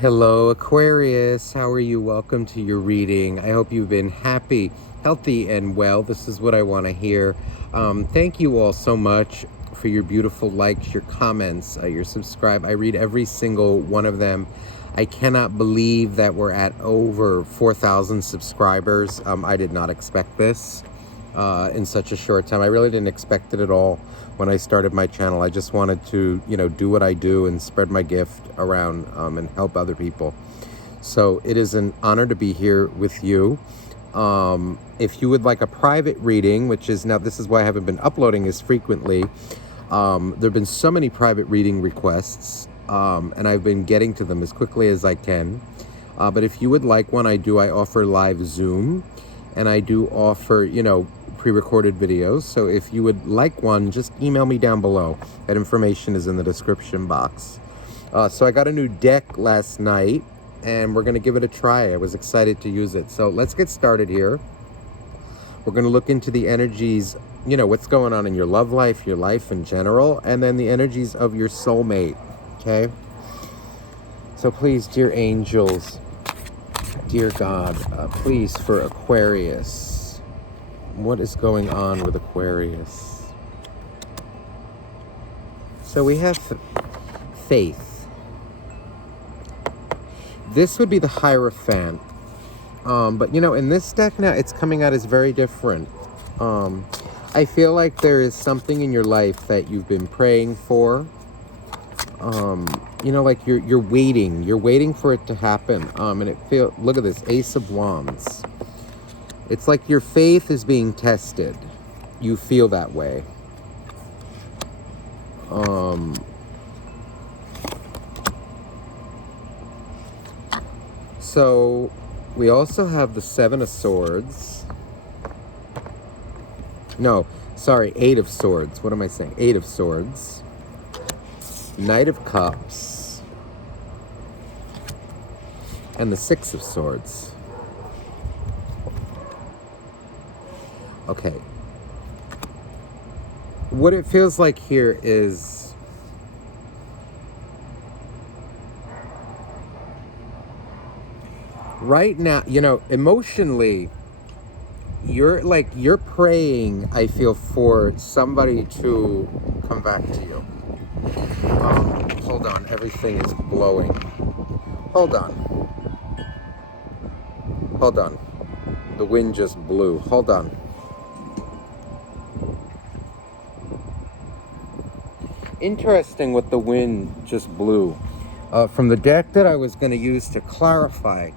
Hello, Aquarius. How are you? Welcome to your reading. I hope you've been happy, healthy, and well. This is what I want to hear. Thank you all so much for your beautiful likes, your comments, your subscribe. I read every single one of them. I cannot believe that we're at over 4,000 subscribers. I did not expect this in such a short time. I really didn't expect it at all when I started my channel. I just wanted to, do what I do and spread my gift around and help other people. So it is an honor to be here with you. If you would like a private reading, which is now, this is why I haven't been uploading as frequently. There have been so many private reading requests, and I've been getting to them as quickly as I can. But if you would like one, I offer live Zoom, and I do offer, pre-recorded videos. So if you would like one, just email me down below. That information is in the description box. So I got a new deck last night, and we're going to give it a try. I was excited to use it. So let's get started here. We're going to look into the energies, what's going on in your love life, your life in general, and then the energies of your soulmate, okay? So please, dear angels, dear God, please, for Aquarius, what is going on with Aquarius? So we have faith. This would be the Hierophant. But, in this deck now, it's coming out as very different. I feel like there is something in your life that you've been praying for. Like you're waiting for it to happen. And look at this, Ace of Wands. It's like your faith is being tested. You feel that way. So we also have the Seven of Swords. No, sorry, Eight of Swords. What am I saying? Eight of Swords. Knight of Cups. And the Six of Swords. Okay. What it feels like here is right now, emotionally, you're praying, I feel, for somebody to come back to you. Hold on, everything is blowing. Hold on. The wind just blew. Hold on. Interesting what the wind just blew. From the deck that I was going to use to clarify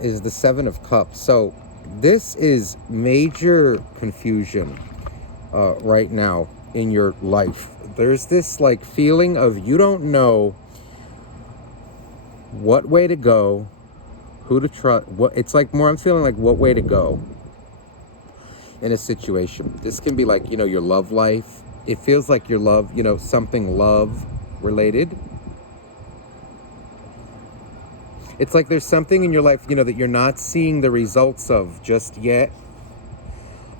is the Seven of Cups. So this is major confusion right now in your life. There's this feeling of you don't know what way to go, who to trust. It's I'm feeling like what way to go in a situation. This can be your love life. It feels like your love, something love related. It's like there's something in your life, that you're not seeing the results of just yet.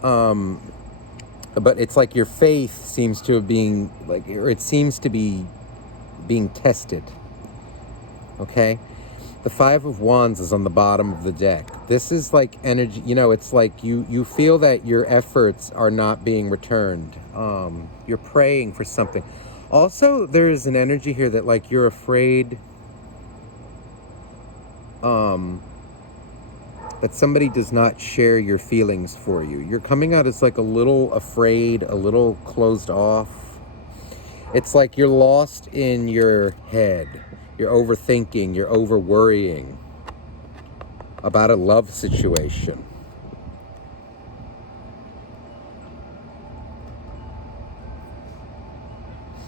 But it's like your faith seems to have been it seems to be being tested. Okay? The Five of Wands is on the bottom of the deck. This is energy, it's like you feel that your efforts are not being returned. You're praying for something. Also, there is an energy here that you're afraid that somebody does not share your feelings for you. You're coming out as a little afraid, a little closed off. It's like you're lost in your head. You're overthinking, you're over worrying about a love situation.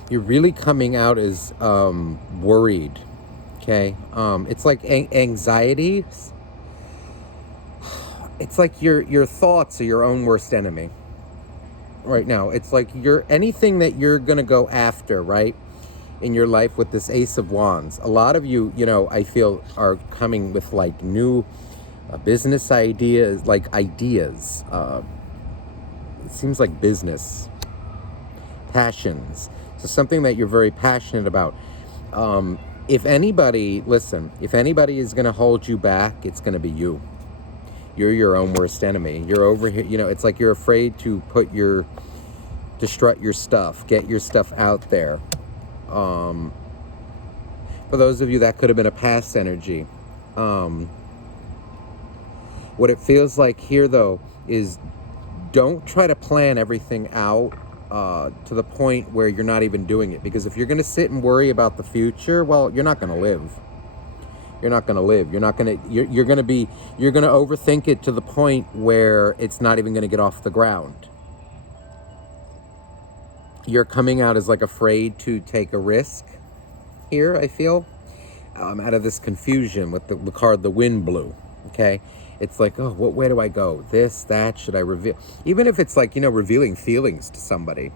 You're really coming out as worried, okay? It's like anxiety. It's like your thoughts are your own worst enemy right now. It's like anything that you're going to go after, right? In your life with this Ace of Wands. A lot of you, I feel are coming with new business ideas, ideas. It seems like business. Passions. So something that you're very passionate about. if anybody, listen, if anybody is going to hold you back, it's going to be you. You're your own worst enemy. You're over here, you know, it's like you're afraid to to strut your stuff, get your stuff out there. For those of you, that could have been a past energy. What it feels like here, though, is don't try to plan everything out to the point where you're not even doing it. Because if you're going to sit and worry about the future, well, you're not going to live. You're not going to live. You're going to overthink it to the point where it's not even going to get off the ground. You're coming out as like afraid to take a risk here, I feel, out of this confusion with the card, the wind blew. Okay. It's like, oh, where do I go? This, that, should I reveal? Even if it's like, you know, revealing feelings to somebody.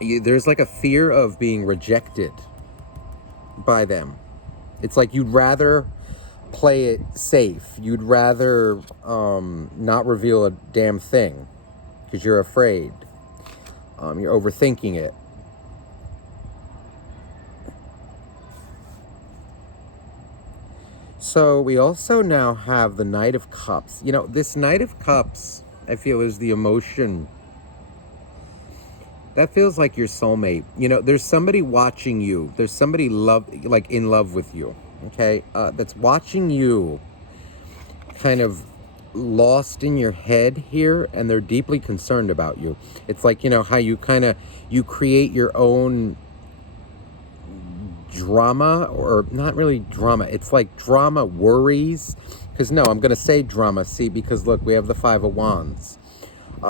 There's like a fear of being rejected by them. It's like you'd rather play it safe. You'd rather not reveal a damn thing because you're afraid. You're overthinking it. So we also now have the Knight of Cups. You know, this Knight of Cups, I feel, is the emotion. That feels like your soulmate. You know, there's somebody watching you. There's somebody like in love with you, okay? That's watching you kind of lost in your head here, and they're deeply concerned about you. It's like, you know, how you create your own drama, or not really drama, it's like drama worries, because no, I'm going to say drama, see, because look, we have the Five of Wands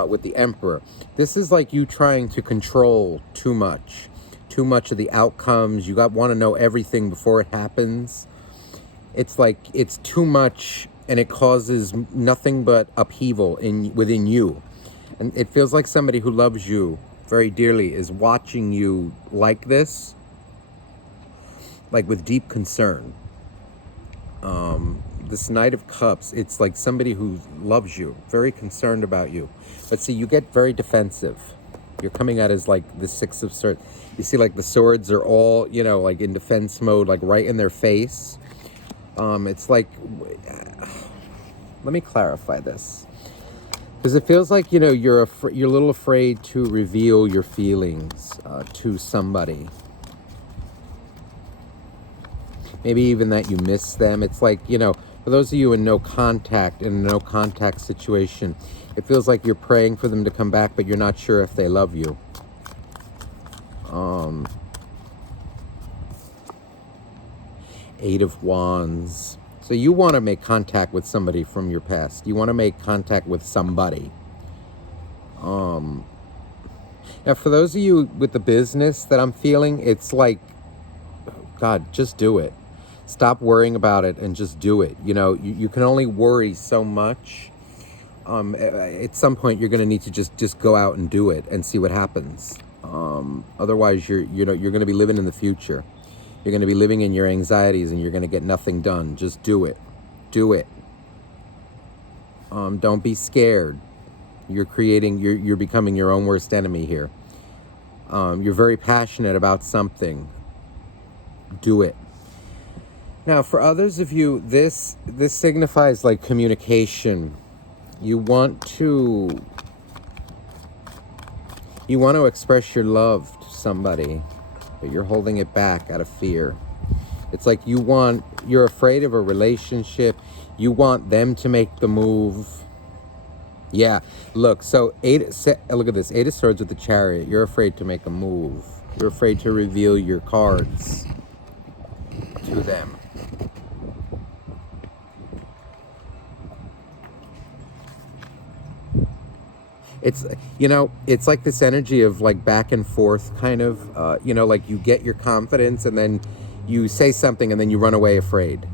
with the Emperor. This is like you trying to control too much of the outcomes. You want to know everything before it happens. It's like it's too much, and it causes nothing but upheaval within you. And it feels like somebody who loves you very dearly is watching you like this, like with deep concern. This Knight of Cups, it's like somebody who loves you, very concerned about you. But see, you get very defensive. You're coming out as like the Six of Swords. You see, like the swords are all, you know, like in defense mode, like right in their face. It's like, let me clarify this. Because it feels like, you know, you're a little afraid to reveal your feelings to somebody. Maybe even that you miss them. It's like, you know, for those of you in a no contact situation, it feels like you're praying for them to come back, but you're not sure if they love you. Eight of Wands. So you want to make contact with somebody from your past. You want to make contact with somebody. Now, for those of you with the business that I'm feeling, it's like, God, just do it. Stop worrying about it and just do it. You know, you can only worry so much. At some point, you're going to need to just go out and do it and see what happens. Otherwise, you're going to be living in the future. You're going to be living in your anxieties, and you're going to get nothing done. Just do it. Do it. Don't be scared. You're becoming your own worst enemy here. You're very passionate about something. Do it. Now, for others of you, this signifies like communication. You want to express your love to somebody, but you're holding it back out of fear. It's like you're afraid of a relationship. You want them to make the move. Yeah, look, so look at this, Eight of Swords with the Chariot. You're afraid to make a move. You're afraid to reveal your cards to them. It's, you know, it's like this energy of like back and forth kind of, you know, like you get your confidence and then you say something and then you run away afraid.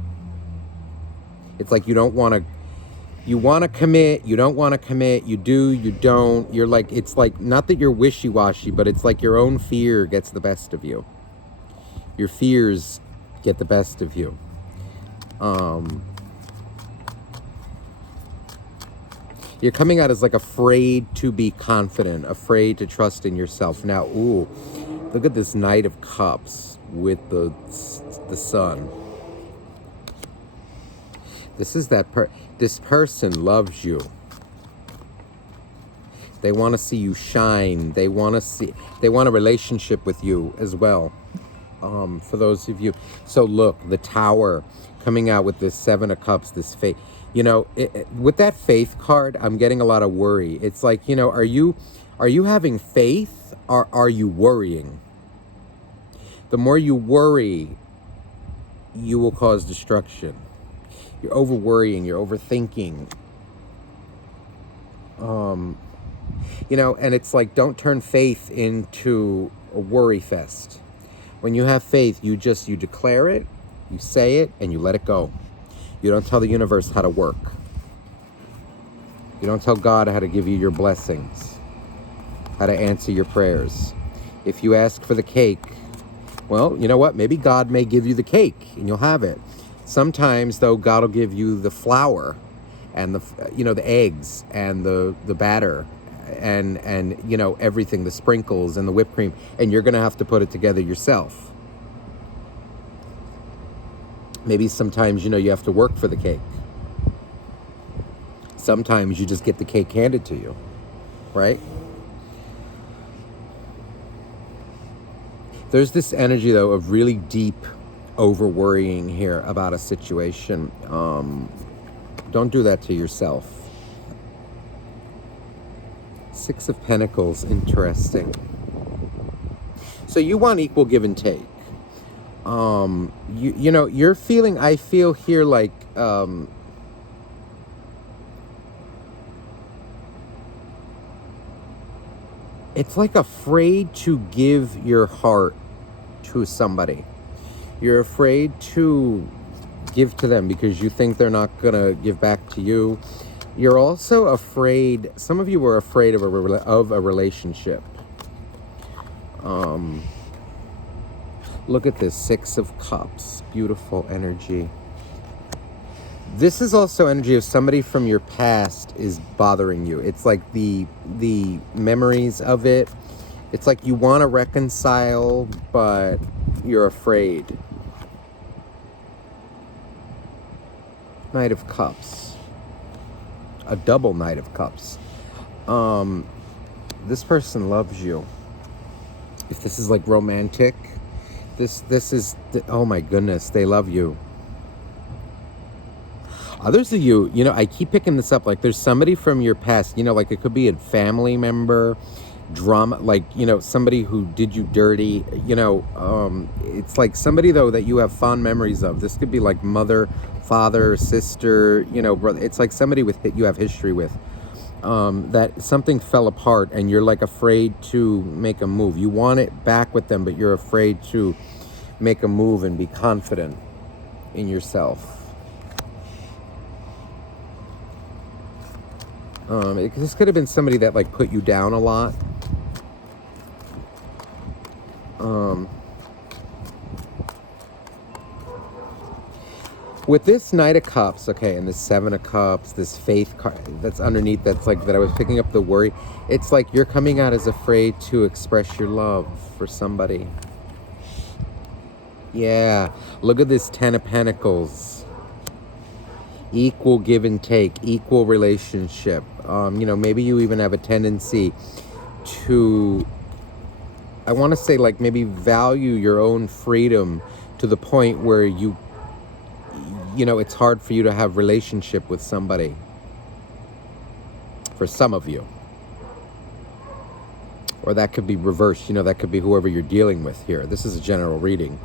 It's like you want to commit, you don't want to commit, you do, you don't. You're like, it's like, not that you're wishy-washy, but it's like your own fear gets the best of you. Your fears get the best of you. You're coming out as like afraid to be confident, afraid to trust in yourself. Now, Look at this Knight of Cups with the sun. This is this person loves you. They want to see you shine. They want a relationship with you as well. For those of you. So look, the Tower coming out with this Seven of Cups, this faith. You know, with that faith card, I'm getting a lot of worry. It's like, you know, are you having faith or are you worrying? The more you worry, you will cause destruction. You're over worrying, you're overthinking. You know, and it's like, don't turn faith into a worry fest. When you have faith, you declare it, you say it, and you let it go. You don't tell the universe how to work. You don't tell God how to give you your blessings, how to answer your prayers. If you ask for the cake, well, you know what? Maybe God may give you the cake and you'll have it. Sometimes, though, God will give you the flour and the eggs and the batter and you know, everything, the sprinkles and the whipped cream, and you're going to have to put it together yourself. Maybe sometimes, you know, you have to work for the cake. Sometimes you just get the cake handed to you, right? There's this energy, though, of really deep over-worrying here about a situation. Don't do that to yourself. Six of Pentacles, interesting. So you want equal give and take. You know, you're feeling, I feel here like, it's like afraid to give your heart to somebody. You're afraid to give to them because you think they're not going to give back to you. You're also afraid, some of you are afraid of a relationship. Look at this, Six of Cups, beautiful energy. This is also energy of somebody from your past is bothering you. It's like the memories of it. It's like you want to reconcile, but you're afraid. Knight of Cups. A double Knight of Cups. This person loves you. If this is like romantic, this is, oh my goodness, they love you. Others of you, you know, I keep picking this up, like there's somebody from your past, you know, like it could be a family member, drama, like, you know, somebody who did you dirty, you know, it's like somebody, though, that you have fond memories of. This could be like mother, father, sister, you know, brother. It's like somebody that you have history with, that something fell apart and you're like afraid to make a move. You want it back with them, but you're afraid to make a move and be confident in yourself. This could have been somebody that like put you down a lot. With this Knight of Cups, okay, and this Seven of Cups, this Faith card that's underneath, that's like that I was picking up the worry. It's like you're coming out as afraid to express your love for somebody. Yeah, look at this Ten of Pentacles. Equal give and take, equal relationship. You know, maybe you even have a tendency to, I want to say, like maybe value your own freedom to the point where you know, it's hard for you to have relationship with somebody. For some of you. Or that could be reversed, you know, that could be whoever you're dealing with here. This is a general reading.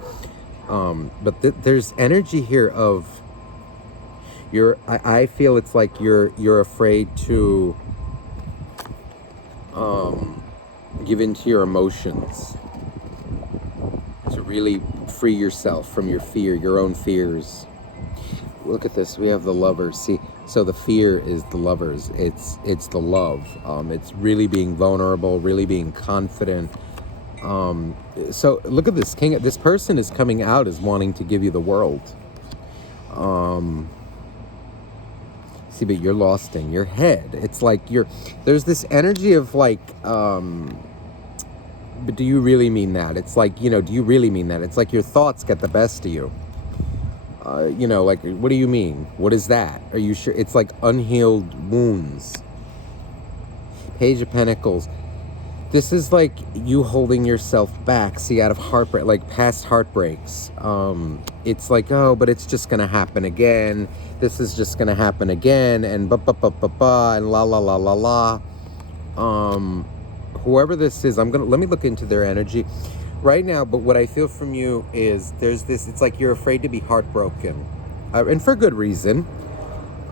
But there's energy here of, I feel it's like you're afraid to give into your emotions, to really free yourself from your fear, your own fears. Look at this, we have the Lovers. See, so the fear is the Lovers. It's the love. It's really being vulnerable, really being confident. So look at this King. This person is coming out as wanting to give you the world. See, but you're lost in your head. It's like there's this energy of like, But do you really mean that? It's like, do you really mean that? It's like your thoughts get the best of you. Like, what do you mean? What is that? Are you sure? It's like unhealed wounds. Page of Pentacles. This is like you holding yourself back, see, out of heartbreak, like past heartbreaks. It's like, oh, but it's just going to happen again. This is just going to happen again. And and la, la, la, la, la. Whoever this is, let me look into their energy right now. But what I feel from you is there's this, it's like you're afraid to be heartbroken, and for good reason.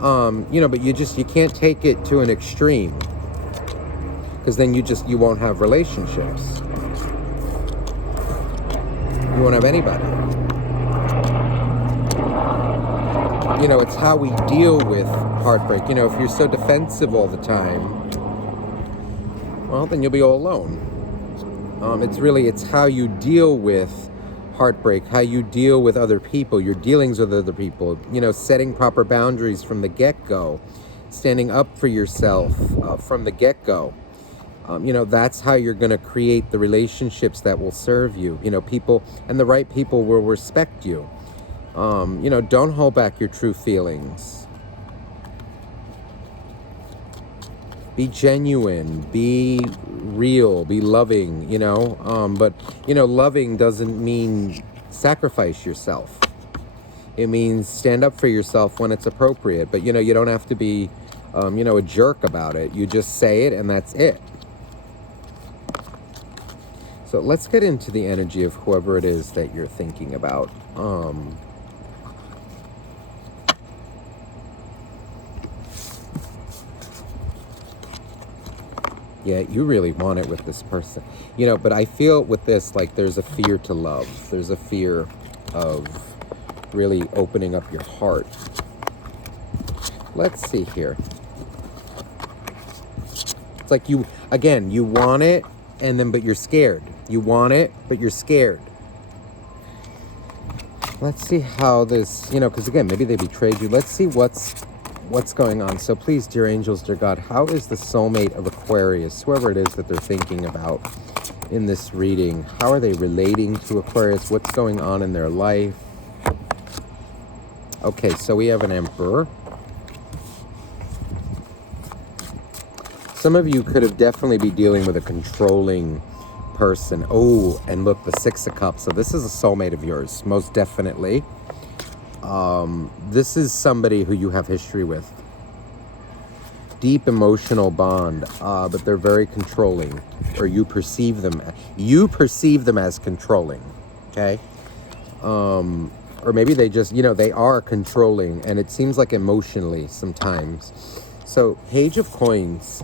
But you can't take it to an extreme, because then you won't have relationships. You won't have anybody. It's how we deal with heartbreak. If you're so defensive all the time, well, then you'll be all alone. It's how you deal with heartbreak, how you deal with other people, your dealings with other people, setting proper boundaries from the get-go, standing up for yourself from the get-go. That's how you're going to create the relationships that will serve you. People, and the right people will respect you. Don't hold back your true feelings. Be genuine, be real, be loving, but, loving doesn't mean sacrifice yourself. It means stand up for yourself when it's appropriate, but, you don't have to be, a jerk about it. You just say it and that's it. So let's get into the energy of whoever it is that you're thinking about. Yeah, you really want it with this person. But I feel with this, like there's a fear to love. There's a fear of really opening up your heart. Let's see here. It's like you want it, but you're scared. You want it, but you're scared. Let's see how this, because again, maybe they betrayed you. Let's see what's going on. So please, dear angels, dear God, how is the soulmate of Aquarius, whoever it is that they're thinking about in this reading, how are they relating to Aquarius? What's going on in their life? Okay, so we have an Emperor. Some of you could have definitely be dealing with a controlling person. Oh, and look, the Six of Cups. So this is a soulmate of yours, most definitely. This is somebody who you have history with. Deep emotional bond, but they're very controlling, or you perceive them as controlling, okay? Or maybe they just, they are controlling, and it seems like emotionally sometimes. So, Page of Coins,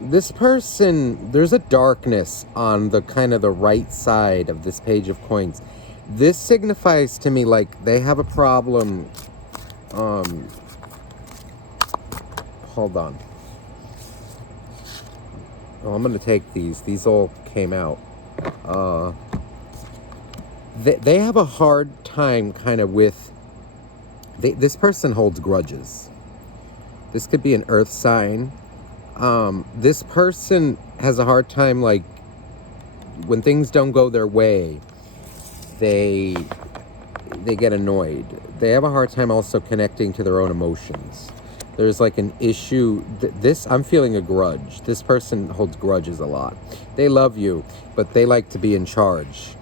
this person, there's a darkness on the kind of the right side of this Page of Coins. This signifies to me like they have a problem. Hold on. Oh, I'm going to take these. These all came out. They have a hard time kind of with... this person holds grudges. This could be an earth sign. This person has a hard time, like, when things don't go their way, they get annoyed. They have a hard time also connecting to their own emotions. There's like an issue. I'm feeling a grudge. This person holds grudges a lot. They love you, but they like to be in charge.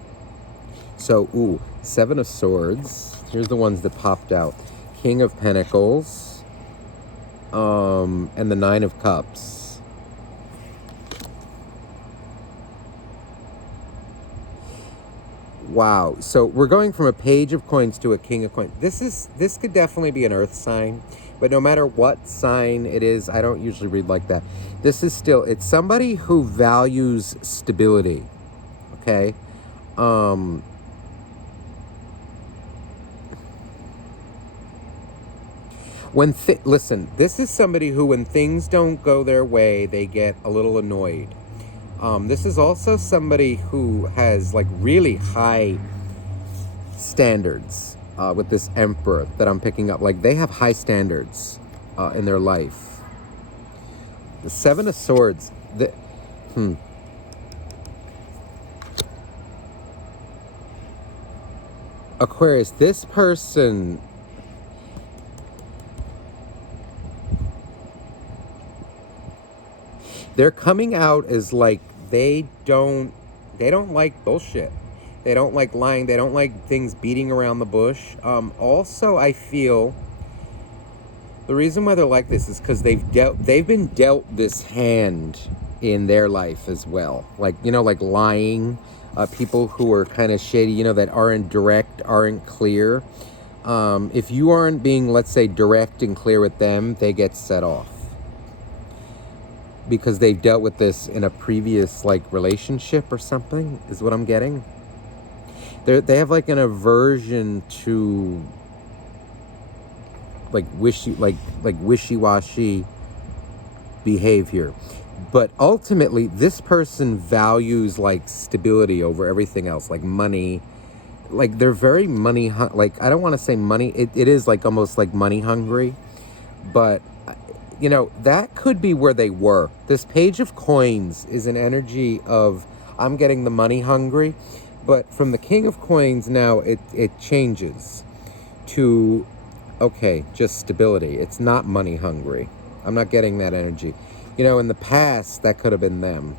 So, Seven of Swords. Here's the ones that popped out. King of Pentacles. And the Nine of Cups. Wow. So we're going from a Page of Coins to a King of Coins. This could definitely be an earth sign, but no matter what sign it is, I don't usually read like that. It's somebody who values stability. Okay? Listen, this is somebody who, when things don't go their way, they get a little annoyed. This is also somebody who has like really high standards with this Emperor that I'm picking up. Like, they have high standards in their life. The Seven of Swords. Aquarius, this person, they're coming out as like they don't like bullshit. They don't like lying. They don't like things beating around the bush. Also, I feel the reason why they're like this is because they've been dealt this hand in their life as well. Like, you know, like lying, people who are kind of shady, you know, that aren't direct, aren't clear. If you aren't being, let's say, direct and clear with them, they get set off. Because they've dealt with this in a previous, like, relationship or something, is what I'm getting. They have, like, an aversion to, like, wishy-washy behavior. But ultimately, this person values, like, stability over everything else, like money. Like, they're very money, like, I don't want to say money. It is, like, almost, like, money hungry. But you know, that could be where they were. This Page of Coins is an energy of, I'm getting the money hungry. But from the King of Coins now, it changes to, okay, just stability. It's not money hungry. I'm not getting that energy. You know, in the past, that could have been them.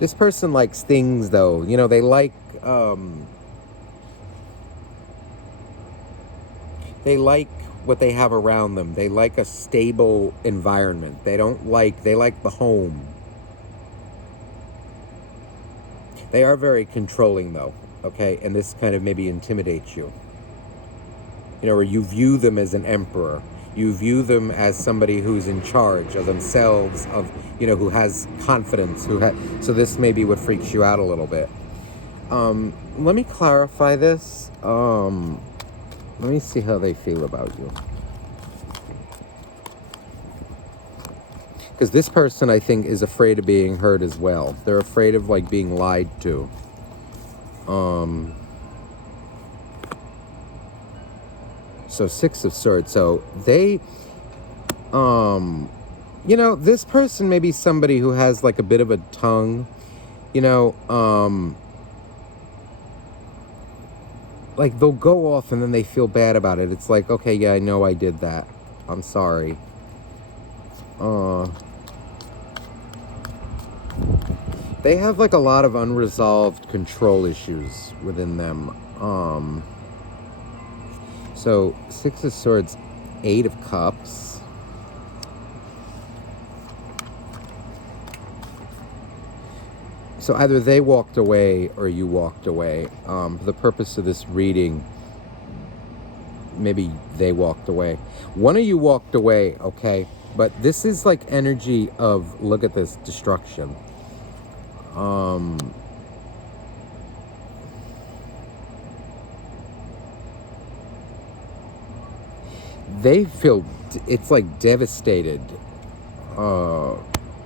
This person likes things, though. You know, they like, what they have around them. They like a stable environment. They like the home. They are very controlling, though, okay? And this kind of maybe intimidates you. You know, or you view them as an emperor. You view them as somebody who's in charge of themselves, of, you know, who has confidence, so this may be what freaks you out a little bit. Let me clarify this. Let me see how they feel about you. Because this person, I think, is afraid of being hurt as well. They're afraid of, like, being lied to. So 6 of Swords. So they, you know, this person may be somebody who has, like, a bit of a tongue. You know, like, they'll go off and then they feel bad about it. It's like, okay, yeah, I know I did that. I'm sorry. They have, like, a lot of unresolved control issues within them. So 6 of Swords, 8 of Cups. So either they walked away or you walked away. For the purpose of this reading, maybe they walked away. One of you walked away, okay? But this is like energy of, look at this, destruction. They feel, it's like devastated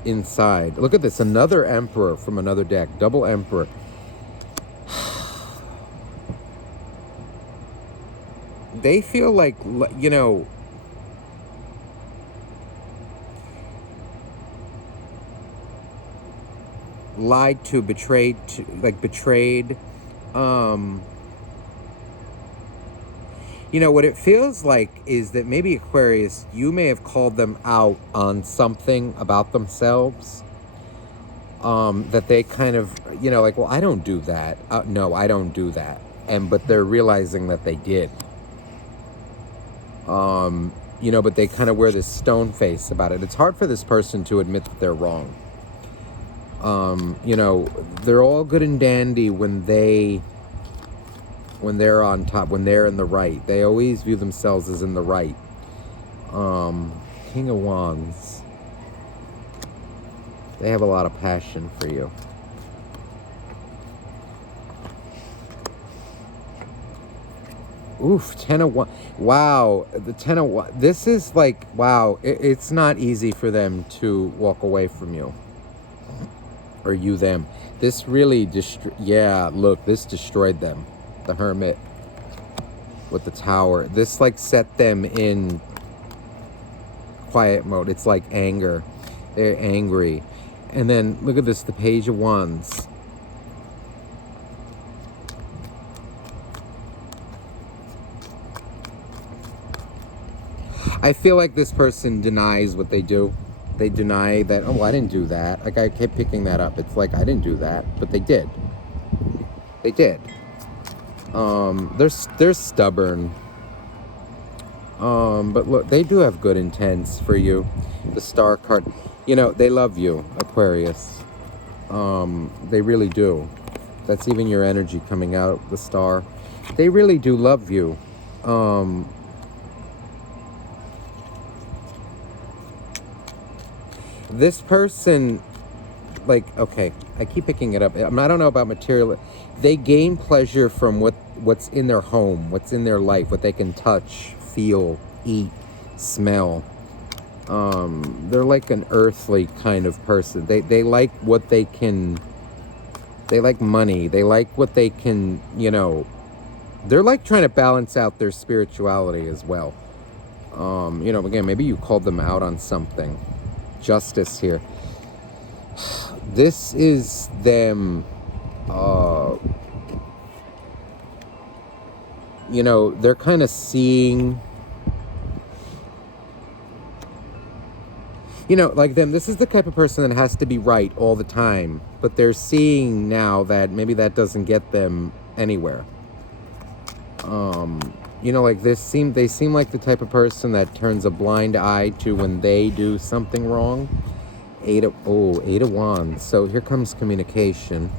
inside. Look at this, another Emperor from another deck, double Emperor. They feel like, you know, lied to, betrayed, you know, what it feels like is that maybe Aquarius, you may have called them out on something about themselves, that they kind of, you know, like, well, I don't do that. No, I don't do that. But they're realizing that they did. You know, but they kind of wear this stone face about it. It's hard for this person to admit that they're wrong. You know, they're all good and dandy when they're on top, when they're in the right. They always view themselves as in the right. King of Wands. They have a lot of passion for you. Oof, 10 of Wands. Wow, the 10 of Wands. This is like, wow, it's not easy for them to walk away from you. Or you them. This really, yeah, look, this destroyed them. The Hermit with the Tower. This, like, set them in quiet mode. It's like anger. They're angry. And then look at this, the Page of Wands. I feel like this person denies what they do. They deny that, oh, I didn't do that. Like, I kept picking that up. It's like, I didn't do that, but they did. They did. They're stubborn. But look, they do have good intents for you. The Star card, you know, they love you, Aquarius. They really do. That's even your energy coming out, the Star. They really do love you. This person, like, okay, I keep picking it up. I don't know about material. They gain pleasure from what's in their home, what's in their life, what they can touch, feel, eat, smell. They're like an earthly kind of person. They like what they can. They like money. They like what they can, you know. They're like trying to balance out their spirituality as well. You know, again, maybe you called them out on something. Justice here. This is them, you know, they're kind of seeing, you know, like them, this is the type of person that has to be right all the time, but they're seeing now that maybe that doesn't get them anywhere. You know, like they seem like the type of person that turns a blind eye to when they do something wrong. Eight of Wands. So here comes communication.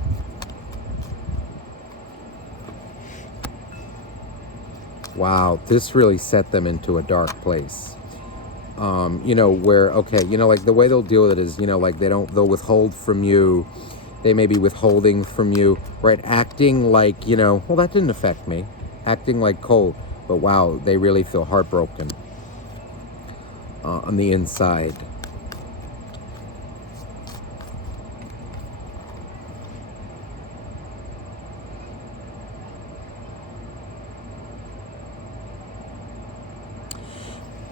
Wow, this really set them into a dark place. You know, where, okay, you know, like the way they'll deal with it is, you know, like they'll withhold from you. They may be withholding from you, right? Acting like, you know, well, that didn't affect me. Acting like cold. But wow, they really feel heartbroken on the inside.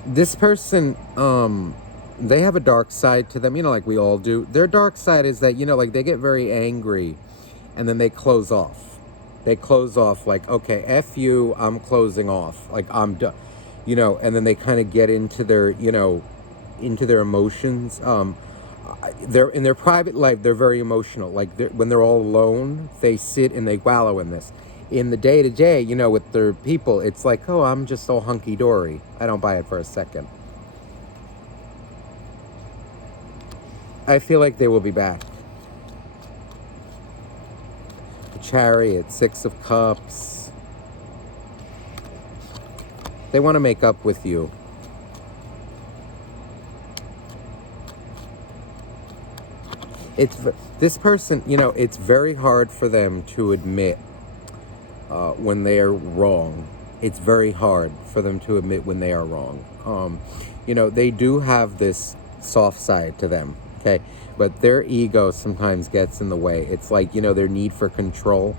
This person, they have a dark side to them, you know, like we all do. Their dark side is that, you know, like they get very angry and then they close off. They close off like, okay, F you, I'm closing off. Like, I'm done. You know, and then they kind of get into their, you know, into their emotions. They're in their private life, they're very emotional. Like, when they're all alone, they sit and they wallow in this. In the day-to-day, you know, with their people, it's like, oh, I'm just all hunky-dory. I don't buy it for a second. I feel like they will be back. Chariot, Six of Cups. They want to make up with you. It's this person, you know, it's very hard for them to admit when they are wrong. It's very hard for them to admit when they are wrong. You know, they do have this soft side to them, okay? But their ego sometimes gets in the way. It's like, you know, their need for control.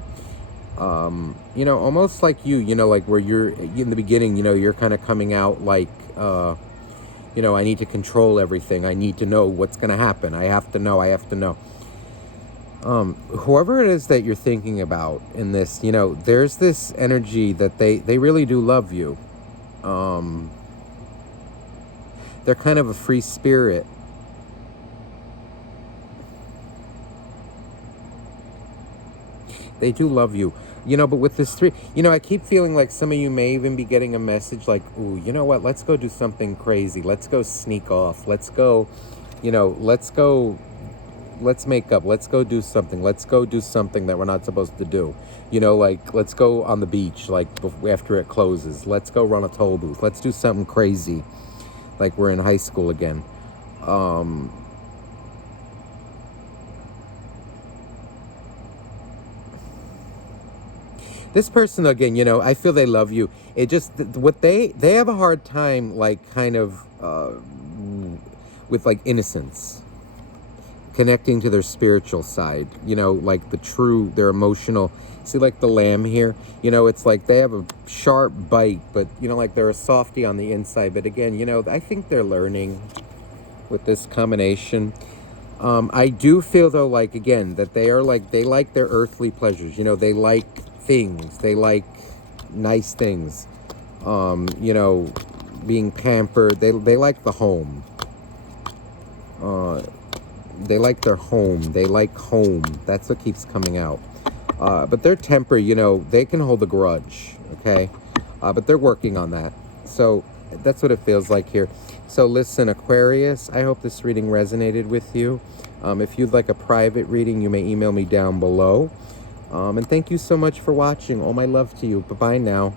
You know, almost like you know, like where you're in the beginning, you know, you're kind of coming out like, you know, I need to control everything. I need to know what's going to happen. I have to know. Whoever it is that you're thinking about in this, you know, there's this energy that they really do love you. They're kind of a free spirit. They do love you, you know, but with this three, you know, I keep feeling like some of you may even be getting a message like, ooh, you know what, let's go do something crazy. Let's go sneak off. Let's go, you know, let's make up. Let's go do something. Let's go do something that we're not supposed to do. You know, like, let's go on the beach, like, after it closes. Let's go run a toll booth. Let's do something crazy, like we're in high school again. This person, again, you know, I feel they love you. It just, what they have a hard time, like, kind of, with, like, innocence. Connecting to their spiritual side, you know, like their emotional. See, like the lamb here, you know, it's like they have a sharp bite, but, you know, like they're a softie on the inside. But again, you know, I think they're learning. with this combination. I do feel though, like, again, that they are like, they like their earthly pleasures. You know, they like things. They like nice things. You know, being pampered. They like the home. They like their home. They like home. That's what keeps coming out. But their temper, you know, they can hold a grudge, okay? But they're working on that. So that's what it feels like here. So listen, Aquarius, I hope this reading resonated with you. If you'd like a private reading, you may email me down below. And thank you so much for watching. All my love to you. Bye-bye now.